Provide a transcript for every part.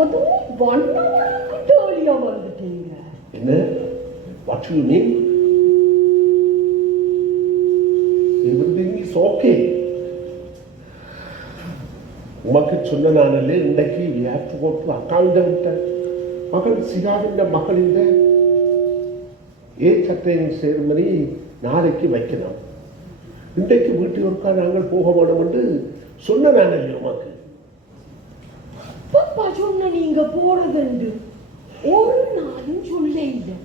அதுவும் 1 hour earlier வந்துட்டீங்க. என்ன? What you mean? Everything is okay. உமக்கு சொன்ன நானல்லே இன்றைக்கு we have to go to accountant. மகள் சிகாவின் மகளின் ஏற்றத்தின் சேர்மணி நாளைக்கு வைக்கணும். இன்றைக்கு வீட்டிற்கா நாங்கள் போக வேண்டும் என்று சொன்ன நானல்லே உமக்கு. பப்பா சொன்ன நீங்க போறதுண்டு ஒரு நாளும் சொல்ல இல்லை.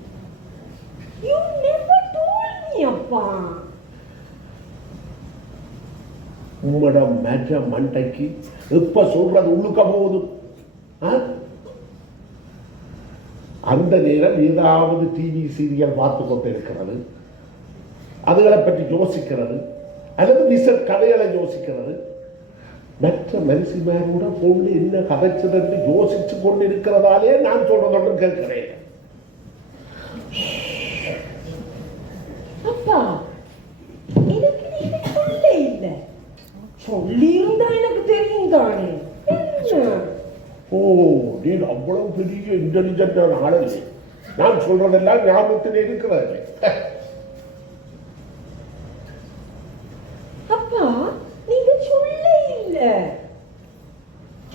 You never told me அப்பா. உம்மட மேட்ச மண்டைக்கு எப்ப சொல்றது உள்ளுக்க போகுது. அந்த நேரம் ஏதாவது டிவி சீரியல் பார்த்து கொண்டு இருக்கிறது, அதுகளை பற்றி யோசிக்கிறது, அல்லது விசர் கதைகளை யோசிக்கிறது. மற்ற மனுஷிமாரோட பொண்ணு என்ன கதைச்சது என்று யோசிச்சு கொண்டு இருக்கிறதாலே நான் சொல்றதோடு கேட்கிறேன். அப்பா எனக்கு நீங்க சொல்ல இல்லை. சொல்லி இருந்தா எனக்கு தெரியும் தானே. ஓ, நீ அவ்வளவு பெரிய இன்டெலிஜென்டான ஆளு. நான் சொல்றதெல்லாம் ஞாபகத்தில் இருக்கிறது. அப்பா நீங்க சொல்ல இல்ல,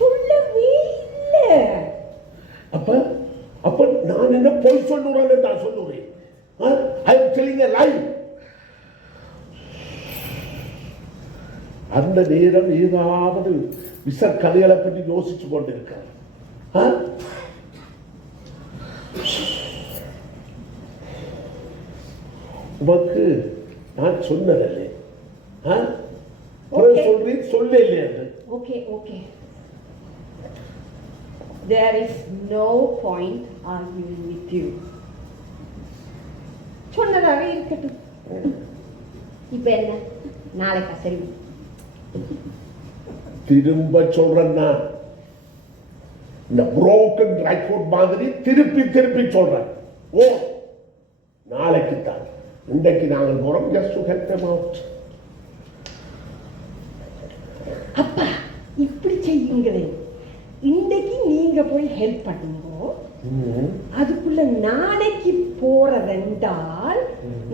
சொல்லவே இல்ல. அப்ப அப்ப நான் என்ன போய் சொல்லுறேன்? நான் சொல்லுறேன். I am telling a lie. அந்த நேரம் ஏதாவது விச கதைகளை பற்றி யோசிச்சு கொண்டிருக்கார். உனக்கு நான் சொன்னதில்லை. சொல்றேன் சொல்ல இல்லையா? Okay okay. There is no point arguing with you. சொன்னதாக இருக்கட்டும். இப்ப என்ன நாளைக்கா சரி திரும்ப சொல்றேன்னா இந்த புரோக்கன் ரெக்கார்ட் மாதிரி திருப்பி திருப்பி சொல்றேன். ஓ, நாளைக்கு தான். இன்றைக்கு நாங்கள் போறோம் just to help them out. அப்பா இப்படி செய்யுங்களே. இன்றைக்கு நீங்க போய் ஹெல்ப் பண்ணுங்க. அதுக்குள்ள நாளைக்கு போறதென்றால்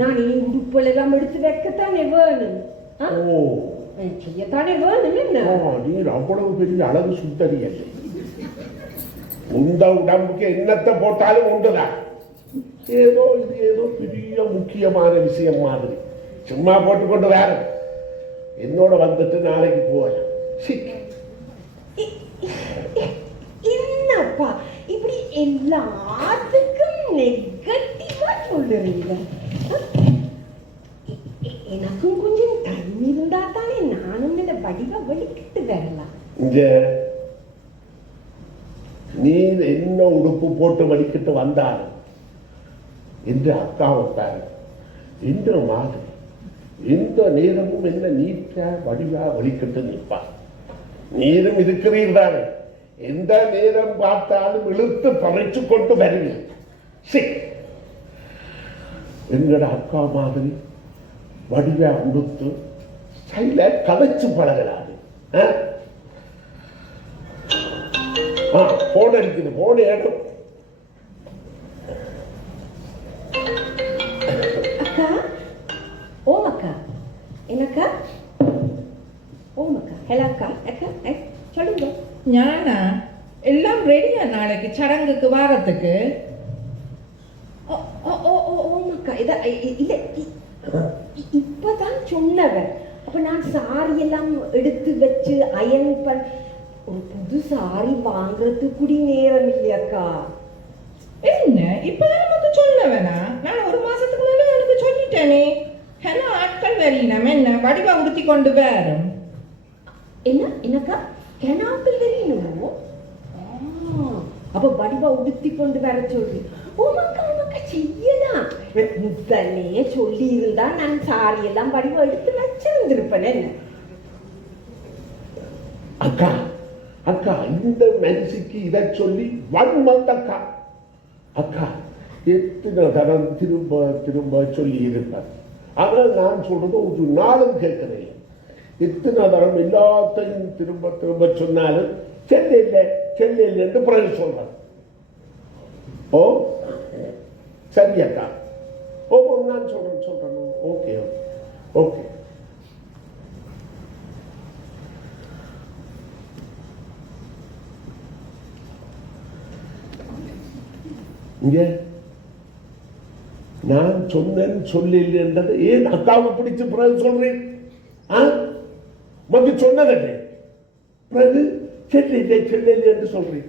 நான் உடுப்புகள் எல்லாம் எடுத்து வைக்கத்தானே வேணும். செய்யத்தானே வேணும். என்ன நீர் அவ்வளவு பெரிய அழகு சுத்தரி அல்ல. உந்த உடம்புக்கு என்னத்தை போட்டாலும் உண்டுதான். ஏதோ இது ஏதோ பெரிய முக்கியமான விஷயம் மாதிரி சும்மா போட்டுக்கொண்டு வேற என்னோட வந்துட்டு நாளைக்கு போகலாம். என்னப்பா இப்படி எல்லாத்துக்கும் நெகட்டிவா சொல்லுறீங்க? எனக்கும் கொஞ்சம் டைம் இருந்தா தானே நானும் இந்த வடிவா வெளிக்கிட்டு வரலாம். இங்க நீ என்ன உடுப்பு போட்டு வலிக்கிட்டு வந்தாலும் என்று அக்காவை பாரு, என்ற மாதிரி எந்த நேரமும் என்ன நீட்டா வடிவா வலிக்கிட்டு நிற்பா. நீரும் இருக்கிறீர்கள். எந்த நேரம் பார்த்தாலும் இழுத்து பறிச்சு கொண்டு வருவீங்க. எங்கட அக்கா மாதிரி வடிவா உடுத்து ஸ்டைல கதைச்சு பழகலாது. போன் இருக்குது, போன் ஏடும். அக்கா ஓம் அக்கா என்னக்கா? ஓம் அக்கா ஹலோ அக்கா. அக்கா சொல்லுங்க. ஞானா எல்லாம் ரெடியா நாளைக்கு சடங்குக்கு வாரத்துக்கு? ஓம் அக்கா இல்ல இப்பதான் சொன்னவன். அப்ப நான் சாரி எல்லாம் எடுத்து வச்சு அயன் பண்ண ஒரு புது சாரி வாங்குறதுக்கு கூட நேரம் இல்லையாக்கா. என்ன இப்பதான் நமக்கு சொன்னவனா? நான் ஒரு மாசத்துக்கு முன்னாடி எனக்கு சொல்லிட்டேனே. ஹலோ ஆட்கள் வரீனம் என்ன வடிவா உடுத்தி கொண்டு வரும். என்னக்கா கெனாப்பில் வரீனோ? அப்ப வடிவா உடுத்தி கொண்டு வர சொல்லி உமக்கா செய்யலாம். முதலே சொல்லி இருந்தா நான் சாரி எல்லாம் வடிவா எடுத்து வச்சிருந்திருப்பேன். என்ன அக்கா அக்கா இந்த மனுஷிக்கு இதை சொல்லி 1 month அக்கா அக்கா எத்தனை தரம் திரும்ப திரும்ப சொல்லி இருப்பார். ஆனால் நான் சொல்றது ஒரு நாளும் கேட்கிறேன். எத்தனை தரம் எல்லாத்தையும் திரும்ப திரும்ப சொன்னாலும் செல்ல இல்லை செல்லையில் என்று பிறகு சொல்றேன். ஓ சரி அக்கா. ஓ நான் சொல்றேன். Okay okay. இங்க நான் சொன்னேன் சொல்லலைன்றது ஏன் அக்காவை பிடிச்சு பிறகு சொல்றேன்? வந்து சொன்னதே பிறகு செல்லை என்று சொல்றேன்.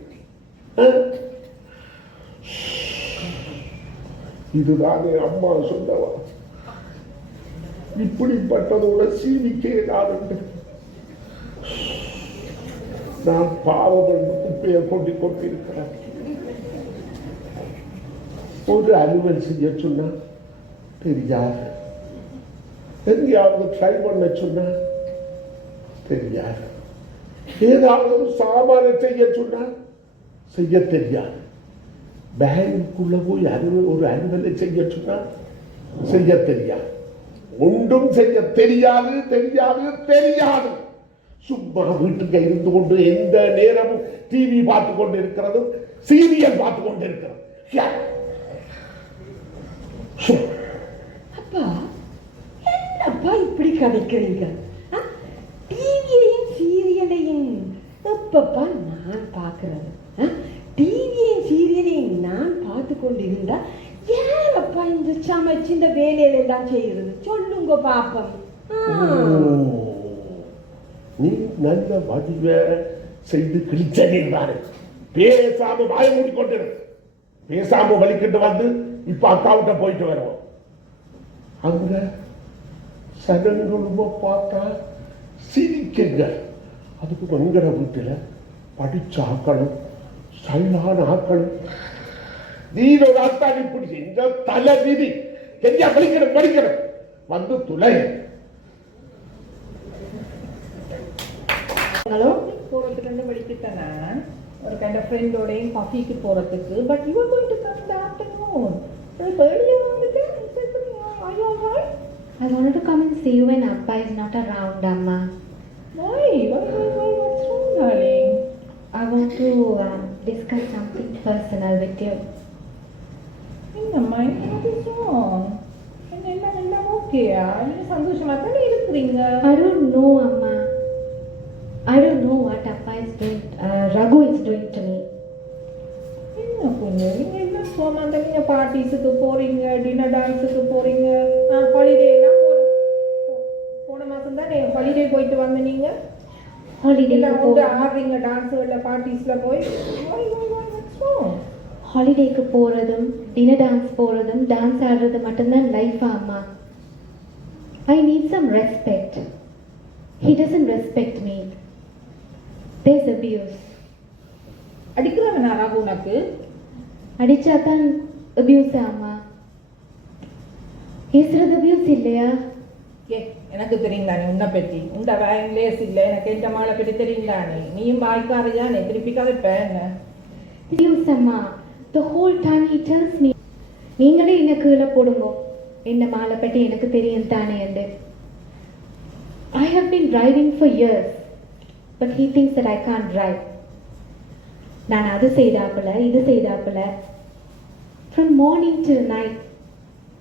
இதுதானே அம்மா சொன்னவா, இப்படிப்பட்டதோட சீனிக்கே நான் பாவம் என்று குப்பையை கொண்டு கொண்டிருக்கிறேன். ஒரு அலுவல் செய்ய சொன்னா தெரியாது, எங்கேயாவது ட்ரை பண்ண சொன்னா தெரியாது, ஏதாவது ஒரு சாமான செய்ய சொன்னா செய்ய தெரியாது, பேங்குக்குள்ள போய் ஒரு அலுவலை செய்ய சொன்னா செய்ய தெரியாது, ஒன்றும் செய்ய தெரியாது தெரியாது தெரியாது. சும்மா வீட்டுக்கு இருந்து கொண்டு எந்த நேரமும் டிவி பார்த்து கொண்டு இருக்கிறது, சீரியல் பார்த்து கொண்டு இருக்கிறது. அப்பா என்னப்பா இப்படி கதைக்கிறீங்க? டிவியையும் சீரியலையும் எப்பப்பா நான் பார்க்கறது? டிவியையும் சீரியலையும் நான் பார்த்து கொண்டு இருந்தா யாரப்பா இந்த சமைச்சு இந்த வேலையில எல்லாம் செய்யறது? சொல்லுங்க பாப்பம். நீ நல்ல வடிவேற செய்து கிழிச்சாரு. பேசாம வாய மூடிக்கொண்டு பேசாம வலிக்கிட்டு வந்து இப்ப அக்காவிட்ட போயிட்டு வருவோம். அங்க சடங்குமா பார்த்தா சிரிக்குங்க. அதுக்கு வெங்கட வீட்டுல படிச்ச ஆக்களும் சைலான ஆக்களும் நீரோட ஆத்தாடி இப்படி செஞ்ச தலை விதி தெரியா படிக்கணும் வந்து துளை போறதுக்கு படிக்கத்தானே ஒரு கைண்ட் ஃப்ரெண்டோடையும் காஃபிக்கு போறதுக்கு. But you are going to come the afternoon. earlier வந்துட்டு are you all right? I wanted to come and see you when Appa is not around, Amma. Why? What's wrong, darling? I want to discuss something personal with you. என்னம்மா, what is wrong? எல்லாம் ஓகேயா? நீங்க சந்தோஷமா தானே இருக்கிறீங்க? I don't know, Amma. I don't know what Appa is doing, Raghu is doing to me. என்ன பொண்ணு, நீங்க என்ன சும்மா நீங்க பார்ட்டிஸுக்கு போறீங்க, டின்னர் டான்ஸுக்கு போறீங்க, ஹாலிடே எல்லாம் போன மாசம் தானே ஹாலிடே போயிட்டு வந்து நீங்க ஹாலிடே ஆடுறீங்க டான்ஸ்ல பார்ட்டிஸ்ல போய். ஹாலிடேக்கு போறதும் டின்னர் டான்ஸ் போறதும் டான்ஸ் ஆடுறது மட்டும்தான் லைஃபா அம்மா? I need some respect. He doesn't respect me. There's abuse. அடிக்கிறவனா Rahu உனக்கு? அடிச்சாதான் அபியூஸ் அம்மா. பேசுறது அபியூஸ் இல்லையா? எனக்கு தெரியும் தானே உன்னை பற்றி. உண்ட வேலைஸ் இல்லை, எனக்கு எந்த மாலை பற்றி தெரியும் தானே. நீயும் வாய்க்காரையானே திருப்பி கதைப்பேன் என்ன? அபியூஸ் அம்மா. The whole time he tells me, நீங்களே என்ன கீழே போடுங்க, என்ன மாலை பற்றி எனக்கு தெரியும் தானே என்று. I have been driving for years, but he thinks that I can't drive. நான் அது செய்தாப்புல இது செய்தாப்புல. From morning till night,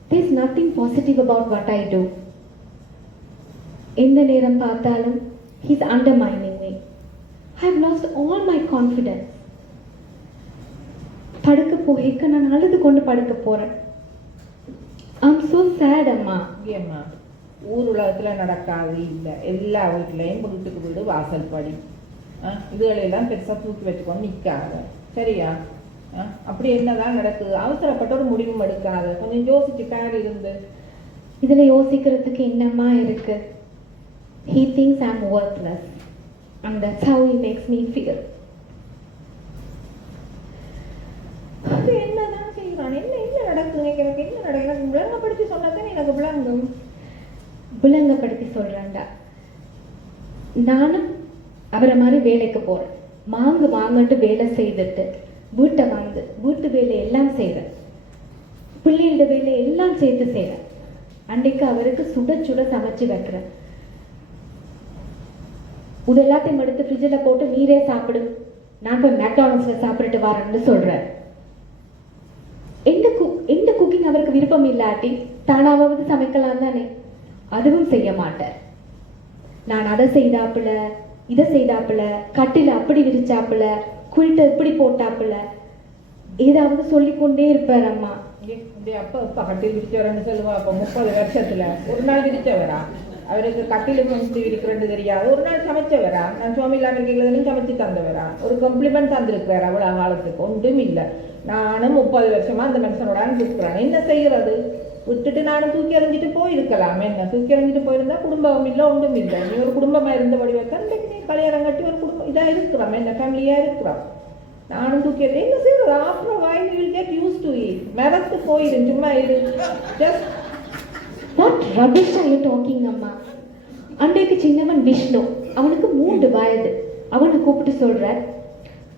there's nothing positive about what I do. எந்த நேரம் பார்த்தாலும் he's undermining me. I've lost all my confidence. படுக்க போக நான் அழுது கொண்டு படுக்க போறேன். I'm so sad அம்மா. ஏம்மா, ஊர் உலகத்தில் நடக்காது இல்லை, எல்லா வீட்லையும் வீட்டுக்கு வீடு வாசல் படி இதுகளெல்லாம் பெருசாக தூக்கி வச்சுக்கொண்டு நிற்காத, சரியா? அப்படி என்னதான் நடக்குது? அவசரப்பட்ட ஒரு முடிவும் எடுக்காத, கொஞ்சம் யோசிச்சு பேர் இருந்து. இதுல யோசிக்கிறதுக்கு என்னம்மா இருக்கு? He thinks I'm worthless and that's how he makes me feel. அது என்னதான் செய்யறான்? என்ன நடக்குது? எனக்கு என்ன நடக்குது? விளங்கப்படுத்தி சொன்னாதான் எனக்கு விளங்கும். விளங்கப்படுத்தி சொல்றாண்டா. நானும் அவரை மாதிரி வேலைக்கு போறேன். வாங்கன்ட்டு வேலை செய்துட்டு வீட்டை வந்து வீட்டு வேலை எல்லாம் செய்கிறேன், பிள்ளைகளோட வேலை எல்லாம் சேர்த்து செய்கிறேன். அன்றைக்கு அவருக்கு சுட சுட சமைச்சு வைக்கிறேன். இது எல்லாத்தையும் எடுத்து ஃப்ரிட்ஜில் போட்டு நீரே சாப்பிடு நான் போய் மெக்டானல்ட்ஸில் சாப்பிட்டுட்டு வரேன்னு சொல்கிறேன். எந்த குக்கிங் அவருக்கு விருப்பம் இல்லாட்டி தானாவது சமைக்கலாம் தானே, அதுவும் செய்ய மாட்டார். நான் அதை செய்தாப்புல, இதை செய்தாப்புல, கட்டில் அப்படி விரிச்சாப்புல, குயிட்ட இப்படி போட்டாப்புல, ஏதாவது சொல்லிக்கொண்டே இருப்பார் அம்மா. அப்பா கட்டில் விரிச்சவரன்னு சொல்லுவா. அப்போ 30 வருஷத்துல ஒரு நாள் விரிச்சவரா? அவருக்கு கட்டிலும் வந்து இருக்கிறது தெரியாது. ஒரு நாள் சமைச்சவரா? நான் சுவாமி இல்லாமல் இருக்கிறதுலையும் சமைச்சு தந்தவரா? ஒரு காம்ப்ளிமெண்ட் தந்திருக்கிறார் அவ்வளோ காலத்துக்கு? ஒன்றும் இல்லை. நானும் 30 வருஷமா அந்த மனுஷனோட இருக்கிறேன். என்ன செய்யறது? விட்டுட்டு நானும் தூக்கி எறிஞ்சிட்டு போயிருக்கலாம். என்ன தூக்கி எறிஞ்சிட்டு போயிருந்தா குடும்பம் இல்லை, ஒன்றும் இல்லை. நீ ஒரு குடும்பமா இருந்தபடி வச்சா இன்றைக்கு நீ கல்யாணம் கட்டி ஒரு குடும்பம் இதாக இருக்கிறோம், என்ன ஃபேமிலியா இருக்கிறோம். நானும் தூக்கி என்ன செய்யறது? After while you will get used to it. மிதத்து போயிடும், சும்மா இரு. Just what rubbish are you talking அம்மா? அன்றைக்கு சின்னவன் விஷ்ணு, அவனுக்கு 3 வயது. அவனை கூப்பிட்டு சொல்ற,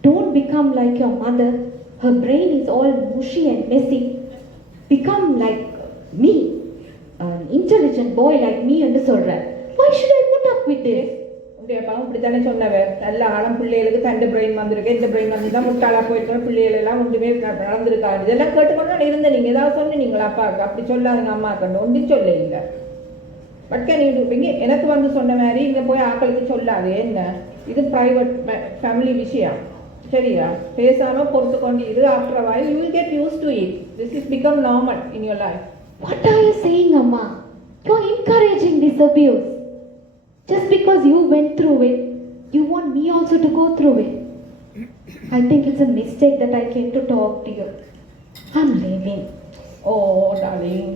don't become like your mother, her brain is all mushy and messy, become like me, an intelligent boy like me என்று சொல்ற. Why should I put up with this? அப்படியேப்பாவும் இப்படித்தானே சொன்னவர். நல்ல ஆழம் பிள்ளைகளுக்கு தண்டு பிரெயின் வந்திருக்கு, இந்த பிரெயின் வந்து தான் முட்டாளா போயிருக்கிற பிள்ளைகள் எல்லாம் ஒன்றுமே நடந்திருக்காது. இதெல்லாம் கேட்டுக்கொண்டு நான் இருந்தேன். நீங்கள் ஏதாவது சொன்னீங்களா அப்பாவுக்கு? அப்படி சொல்லாதுங்க அம்மா கண்டு ஒன்றும் சொல்ல இல்லை. But can you do? எனக்கு வந்து சொன்ன மாதிரி இங்கே போய் ஆக்களுக்கு சொல்லாது. என்ன இது ப்ரைவேட் ஃபேமிலி விஷயம், சரியா? பேசாம பொறுத்து கொண்டு இரு. After while you will get used to it. This is become normal in your life. What are you saying, Amma? You are encouraging this abuse. Just because you went through it, you want me also to go through it. I think it's a mistake that I came to talk to you. I'm leaving. Oh, darling.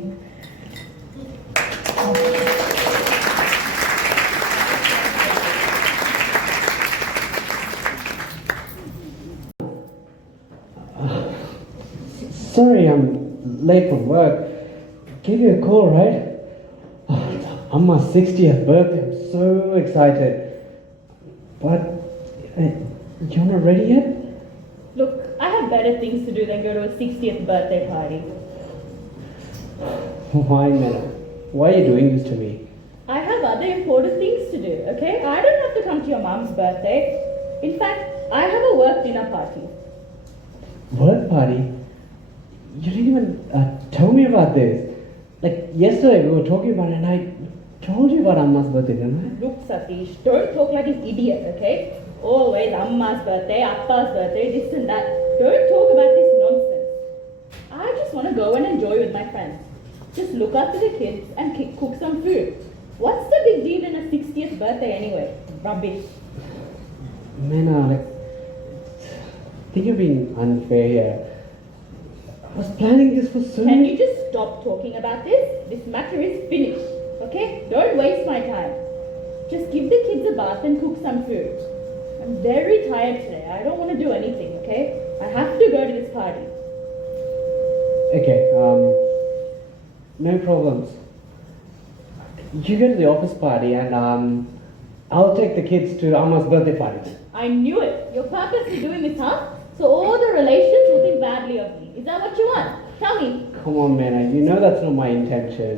Sorry, I'm late for work. Gave you a call, right? Oh, on my 60th birthday, I'm so excited. But you're not ready yet? Look, I have better things to do than go to a 60th birthday party. Why, Mena? Why are you doing this to me? I have other important things to do, okay? I don't have to come to your mom's birthday. In fact, I have a work dinner party. Work party? You didn't even tell me about this. Like yesterday we were talking about it and I told you about Amma's birthday, didn't I? Look, Satish, don't talk like an idiot, okay? Always Amma's birthday, Appa's birthday, this and that. Don't talk about this nonsense. I just want to go and enjoy with my friends. Just look after the kids and cook some food. What's the big deal in a 60th birthday anyway? Rubbish. Mena, like, I think you're being unfair here. I was planning this for so Can many... you just stop talking about this? This matter is finished, okay? Don't waste my time. Just give the kids a bath and cook some food. I'm very tired today. I don't want to do anything, okay? I have to go to this party. Okay, no problems. You go to the office party and I'll take the kids to Amma's birthday party. I knew it. You're purposely doing this, huh? So all the relations will think badly of me. Is that what you want? Tell me. Come on, Mena, you know that's not my intention.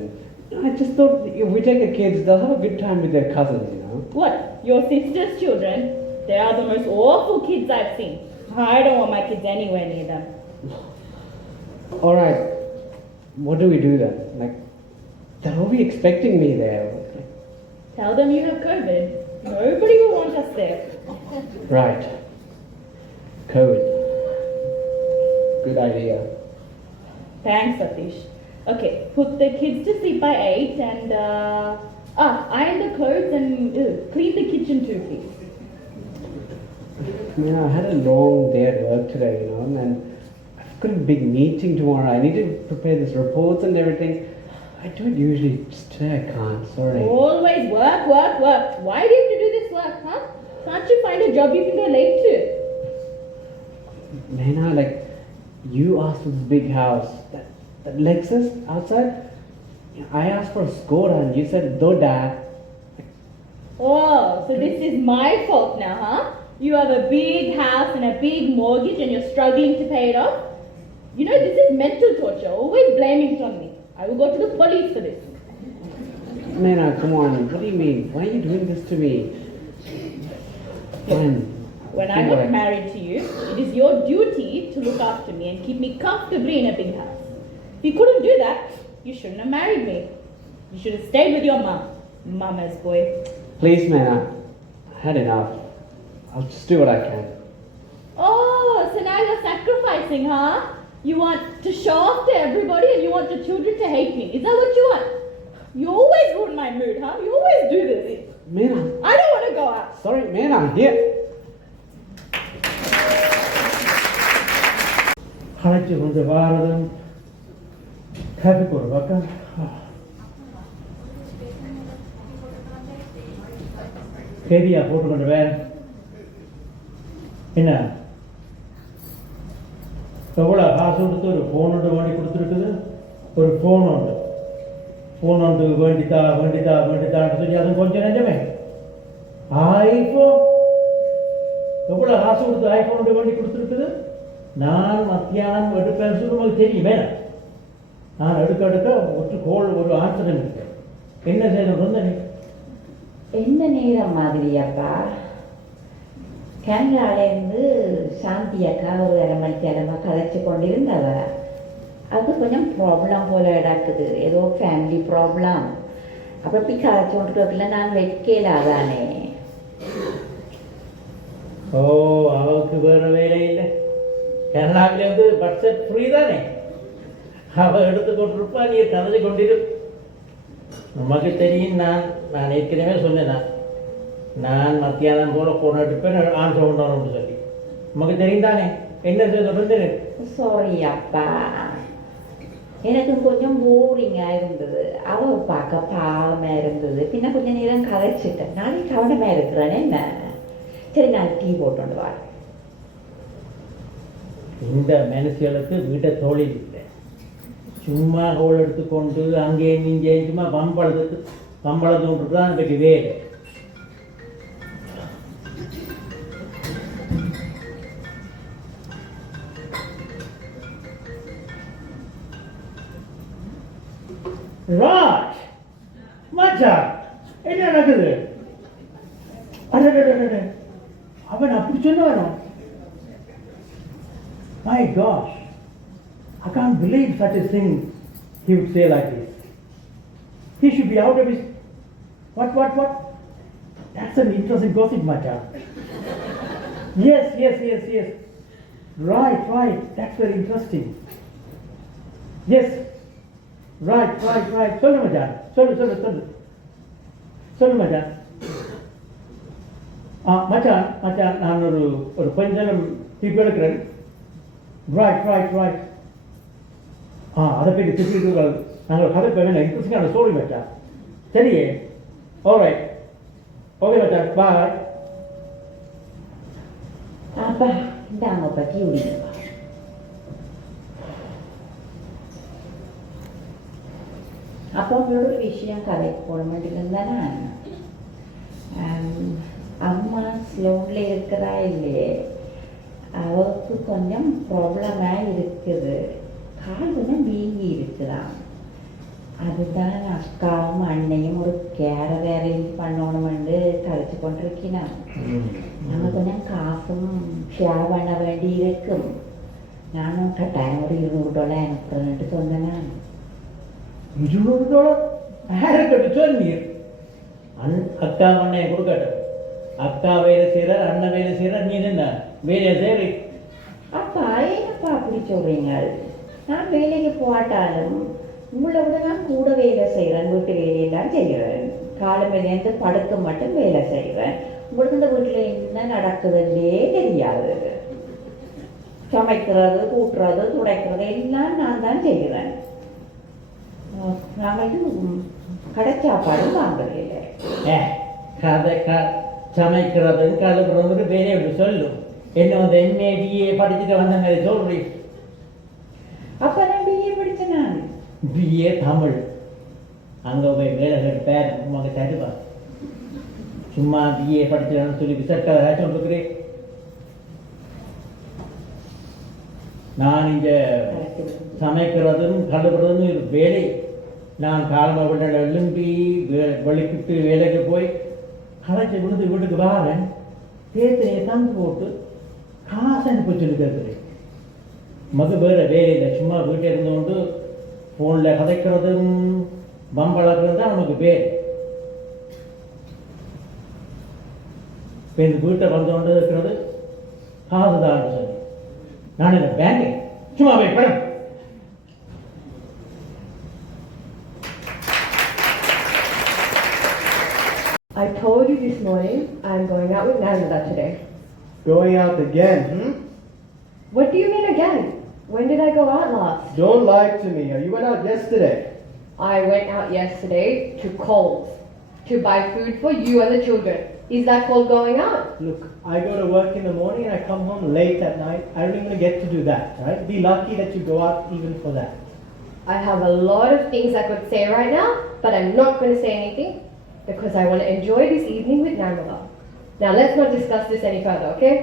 I just thought if we take the kids, they'll have a good time with their cousins, you know? What? Your sister's children? They are the most awful kids I've seen. I don't want my kids anywhere near them. Alright, what do we do then? Like, they'll all be expecting me there. Tell them you have COVID. Nobody will want us there. Right. COVID. Good idea. Thanks, Satish. Okay, put the kids to sleep by 8 and iron the clothes and clean the kitchen too, please. Yeah, I had a long day at work today, you know, and I've got a big meeting tomorrow. I need to prepare these reports and everything. I do it usually, just today I can't, sorry. Always work, work, work. Why do you have to do this work, huh? Can't you find a job you can go late to? Nena, like, you asked for this big house, that Lexus outside. I asked for a Skoda and you said, "Do dad." Oh, so this is my fault now, huh? You have a big house and a big mortgage and you're struggling to pay it off? You know, this is mental torture, always blaming it on me. I will go to the police for this. Nena, come on, what do you mean? Why are you doing this to me? Fine, when I got married to you, it is your duty to look after me and keep me comfortably in a big house. If you couldn't do that, you shouldn't have married me. You should have stayed with your mum. Mama's boy. Please, man, I had enough. I'll just do what I can. Oh, so now you're sacrificing, huh? You want to show off to everybody and you want the children to hate me. Is that what you want? You always ruin my mood, huh? You always do this. Man, I don't want to go out. sorry, man, I'm here. களைச்சி கொண்டு வாரதும் traffic ஒரு பக்கம். ஹெவியா போட்டுக்கொண்டு வேற என்ன எவ்வளோ காசு கொடுத்து ஒரு ஃபோன் ஒன்று வாங்கி கொடுத்துருக்குது. ஒரு ஃபோன் ஒன்று வேண்டித்தான்னு சொல்லி அதுவும் கொஞ்சம் நெஞ்சமே. ஐஃபோன் எவ்வளோ காசு கொடுத்து ஐஃபோன் ஒன்று வேண்டி கொடுத்துருக்குது. நான் மத்தியானம் எடுப்பேன் சொல்லி உங்களுக்கு தெரியுமே. நான் எடுக்க ஒரு ஆன்சர் இருக்கு. என்ன செய்யணும் நீ எந்த நேரம் மாதிரியாப்பா? கேரளாலேருந்து சாந்தி அக்கா ஒரு 1/2 மணிக்கிழமை கதைச்சு கொண்டிருந்தவ. அது கொஞ்சம் ப்ராப்ளம் போல நடக்குது, ஏதோ ஃபேமிலி ப்ராப்ளம். அப்போ போய் கதைச்சு கொண்டிருக்கல நான் வைக்கலாதானே. ஓ, அவளுக்கு வேறு வேலை இல்லை. கேரளாவிலேருந்து பட்ஜெட் ஃப்ரீ தானே. அவள் எடுத்துக்கொண்டிருப்பா, நீ கதைச்சு கொண்டிரு. நமக்கு தெரியும். நான் ஏற்கனவே சொன்னேன், நான் மத்தியானம் போல போன எடுப்பேன் ஆன்சர் பண்ணணும்னு சொல்லி. நமக்கு தெரியும் தானே என்ன செய்ய. சாரி அப்பா, எனக்கு கொஞ்சம் போரிங்காக இருந்தது. அவள் பார்க்க பாவமாக இருந்தது. பின்ன கொஞ்சம் நேரம் கதைச்சிட்டேன். நானே கவனமாக இருக்கிறேன்னு என்ன. சரி, நான் டீ போட்டு வரேன். இந்த மனுஷர்களுக்கு வீட்டை தோழி இல்லை. சும்மா கோல் எடுத்துக்கொண்டு அங்கே நீங்க சும்மா பம்பளத்துக்கு தான் இன்றைக்கு வேலை. ராஜ் மச்சான், என்ன நடக்குது? அவன் அப்படி சொன்னவனும். My gosh, I can't believe such a thing he would say like this. He should be out of his... What? That's an interesting gossip, Macha. Yes. Right. That's very interesting. Yes. Right. Sollu Macha. Sollu Macha. Macha, நான் ஒரு கொஞ்சம் tip எடுக்கிறேன். Right. அதை போய் திட்டிட்டு நாங்கள் கதை வேணும். இன்ட்ரெஸ்டிங்கான ஸ்டோரி மச்சா. சரியே, ஆல்ரைட், ஓகே மச்சா, பாய். அப்பா, இந்தாங்க பற்றி விடுங்கப்பா. அப்போ அவங்களோட ஒரு விஷயம் கதைக்கு போட மாட்டேங்குதுதானே. அம்மா ஸ்லோனில் இருக்கிறா இல்லையே, அவருக்கு கொஞ்சம் ப்ராப்ளமாக இருக்குது. கால் கொஞ்சம் வீங்கி இருக்குதான். அதுதான் அக்காவும் அண்ணையும் ஒரு கேரட் அரேஞ்ச் பண்ணணுமென்று கழிச்சு கொண்டிருக்கிறான். நம்ம கொஞ்சம் காசும் ஷேர் பண்ண வேண்டி இருக்கும். நானும் கட்டாயம் ஒரு $200 அனுப்புறேன்ட்டு சொன்னேன். $200 யாருக்கு சொன்னீர்? அக்கா அண்ணையை கொடுக்கட்டும். அக்கா வேலை செய்கிறார், அண்ணன் வேலை செய்கிறார், நீ என்ன வேலையை செய்கிறீ? அப்பா, என்னப்பா அப்படி சொல்கிறீங்க? நான் வேலைக்கு போட்டாலும் உங்களை விட நான் கூட வேலை செய்கிறேன். வீட்டு வேலையெல்லாம் செய்கிறேன். காலமேலேருந்து படுக்க மட்டும் வேலை செய்கிறேன். உங்களுக்கு இந்த வீட்டில் என்ன நடக்குதுன்னே தெரியாது. சமைக்கிறது, கூட்டுறது, துடைக்கிறது எல்லாம் நான் தான் செய்கிறேன். நாங்கள் கடை சாப்பாடும் வாங்குறதில்லை. சமைக்கிறது கழுவுறது வேலை எப்படி சொல்லும்? என்ன வந்து MA BA படிச்சுட்டு வந்த மாதிரி சொல்றீ? அப்போ நான் BA படித்தேன். நான் BA தமிழ். அங்கே போய் வேலை பேர் உங்க தடுப்பா. சும்மா BA படிச்சுன்னு சொல்லி விசர்க்காத ஏதாச்சும் இருக்கிறேன். நான் இங்கே சமைக்கிறதும் கழுவுறதும் ஒரு வேலை. நான் காலமாக விட எழும்பி வெளிக்கிட்டு வேலைக்கு போய் களைச்சி விழுந்து வீட்டுக்கு வாரேன். தேத்தையை தந்து போட்டு காசு அனுப்பிச்சுட்டு கேட்குறேன். மது வேறு வேலையில் சும்மா வீட்டில் இருந்தோண்டு ஃபோனில் கதைக்கிறதும் பம்பளக்கிறது தான் நமக்கு பேர். இப்போ இந்த வீட்டை வந்தோண்டு இருக்கிறது காசு தான் சொல்லி நான் இந்த பேங்க் சும்மா போய் படம். I told you this morning I'm going out with Narmada today. Going out again, What do you mean again? When did I go out last? Don't lie to me. You went out yesterday. I went out yesterday to Coles to buy food for you and the children. Is that called going out? Look, I go to work in the morning and I come home late at night. I don't even get to do that, right? Be lucky that you go out even for that. I have a lot of things I could say right now, but I'm not going to say anything because I want to enjoy this evening with Narmada. Now let's not discuss this any further, okay?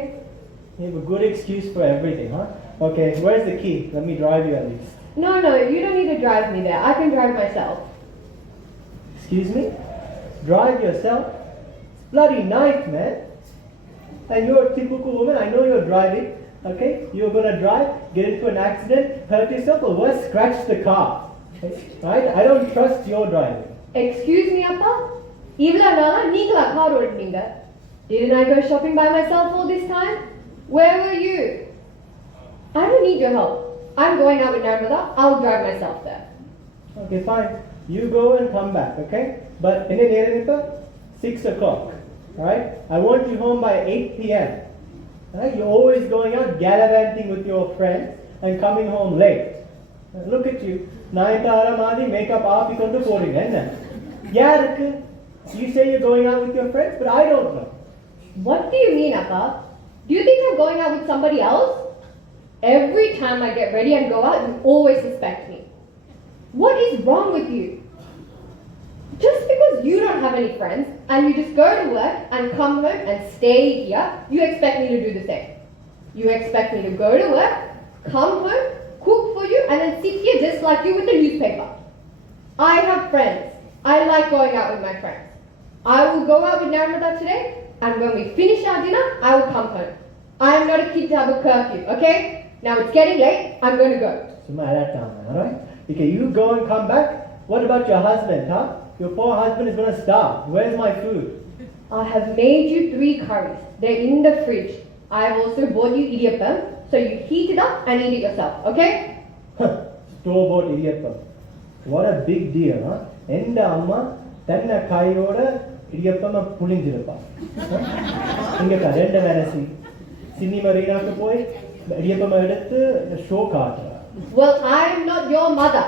You have a good excuse for everything, huh? Okay, where's the key? Let me drive you at least. No, you don't need to drive me there. I can drive myself. Excuse me? Drive yourself? It's bloody night, man. And you're a typical woman. I know you're driving. Okay? You're gonna drive, get into an accident, hurt yourself, or worse, scratch the car. Right? I don't trust your driving. Excuse me, Appa? Ivla nala neengala car oduninga. Didn't I go shopping by myself all this time? Where were you? I don't need your help. I'm going out with Narmada. I'll drive myself there. Okay, fine. You go and come back, okay? But in an area, 6 o'clock. Right? I want you home by 8 p.m. Right? You're always going out gallivanting with your friends and coming home late. Look at you. Nayantara Madi makeup off you kondu poringa enna? Yarukku? You say you're going out with your friends, but I don't know. What do you mean, Appa? Do you think I'm going out with somebody else? Every time I get ready and go out, you always suspect me. What is wrong with you? Just because you don't have any friends and you just go to work and come home and stay here, you expect me to do the same. You expect me to go to work, come home, cook for you, and then sit here just like you with the newspaper. I have friends. I like going out with my friends. I will go out with Narmada today, and when we finish our dinner, I will come home. I am not a kid to have a curfew, okay? Now it's getting late, I'm going to go. Suma down, alright? Okay, you go and come back. What about your husband, huh? Your poor husband is gonna starve. Where's my food? I have made you 3 curries. They're in the fridge. I have also bought you idiyappam, so you heat it up and eat it yourself, okay? Store-bought idiyappam. What a big deal, huh? Enda amma thanna kaiyoda idiyappama pulinjirappa. Inga kadenda velasi. Sinni marina ku poi idiyappama eduthu show kaatra. Well, I am not your mother.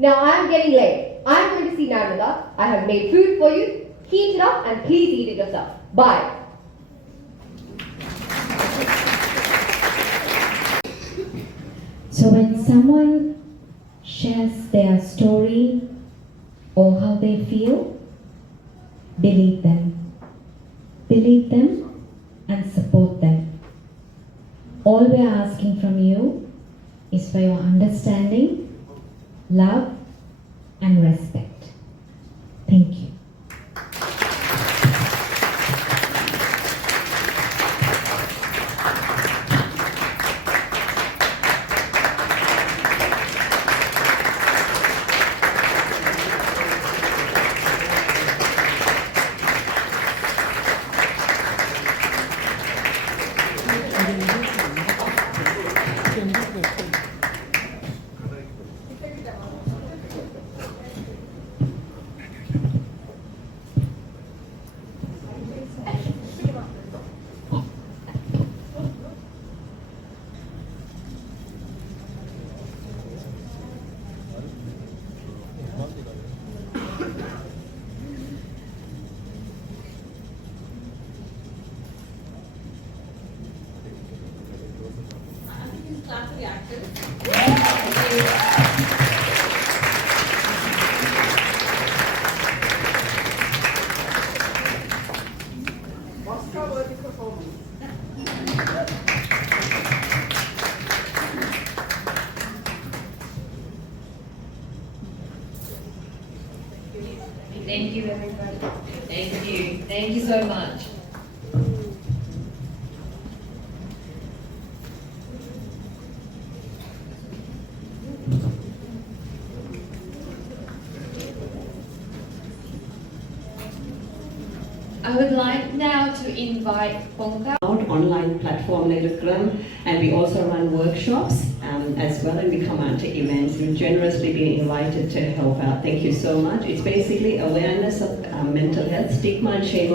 Now I am getting late. I am going to see Narmada. I have made food for you. Heat it up and please eat it yourself. Bye. So when someone shares their story or how they feel, believe them. Believe them and support them. All we are asking from you is for your understanding, love, and respect. Thank you. Thank you, everybody. Thank you. Thank you so much. I would like now to invite Ponka. Online platform and we also run workshops as well, and we come out to events. You've generously been invited to help out. Thank you so much. It's basically awareness of mental health, stigma and shame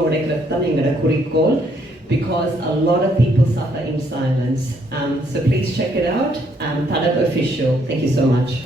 because a lot of people suffer in silence. So please check it out. Tadap Official. Thank you so much.